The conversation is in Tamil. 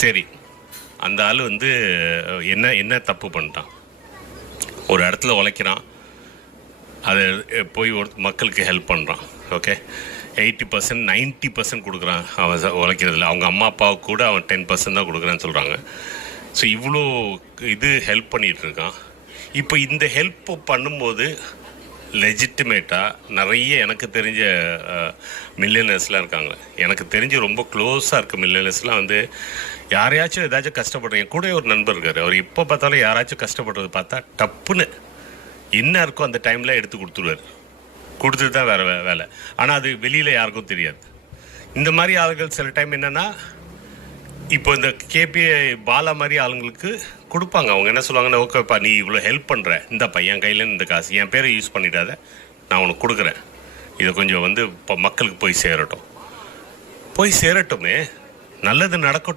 சரி, அந்த ஆள் வந்து என்ன என்ன தப்பு பண்ணிட்டான்? ஒரு இடத்துல உழைக்கிறான், அதை போய் மக்களுக்கு ஹெல்ப் பண்ணுறான். ஓகே, 80% 90% கொடுக்குறான் அவன் உழைக்கிறதுல. அவங்க அம்மா அப்பாவுக்கு கூட அவன் 10% தான் கொடுக்குறான்னு சொல்கிறாங்க. ஸோ இவ்வளோ இது ஹெல்ப் பண்ணிகிட்ருக்கான். இப்போ இந்த ஹெல்ப் பண்ணும்போது லெஜிட்டிமேட்டாக நிறைய எனக்கு தெரிஞ்ச மில்லியனர்ஸ்லாம் இருக்காங்க. எனக்கு தெரிஞ்சு ரொம்ப க்ளோஸாக இருக்க மில்லியனர்ஸ்லாம் வந்து யாரையாச்சும் ஏதாச்சும் கஷ்டப்படுறேன். கூட ஒரு நண்பர் இருக்கார். அவர் எப்போ பார்த்தாலும் யாராச்சும் கஷ்டப்படுறது பார்த்தா டப்புன்னு என்ன இருக்கோ அந்த டைமில் எடுத்து கொடுத்துருவார். கொடுத்துட்டு தான் வேறு வேலை. ஆனால் அது வெளியில் யாருக்கும் தெரியாது. இந்த மாதிரி ஆளுகள் சில டைம் என்னென்னா, இப்போ இந்த கேபிஐ பாலா மாதிரி ஆளுங்களுக்கு கொடுப்பாங்க. அவங்க என்ன சொல்லுவாங்கன்னா, ஓகேப்பா நீ இவ்வளோ ஹெல்ப் பண்ணுற, இந்த பையன் கையில் இந்த காசு என் பேரை யூஸ் பண்ணிடாத, நான் உனக்கு கொடுக்குறேன், இதை கொஞ்சம் வந்து இப்போ மக்களுக்கு போய் சேரட்டுமே, நல்லது நடக்கட்டும்.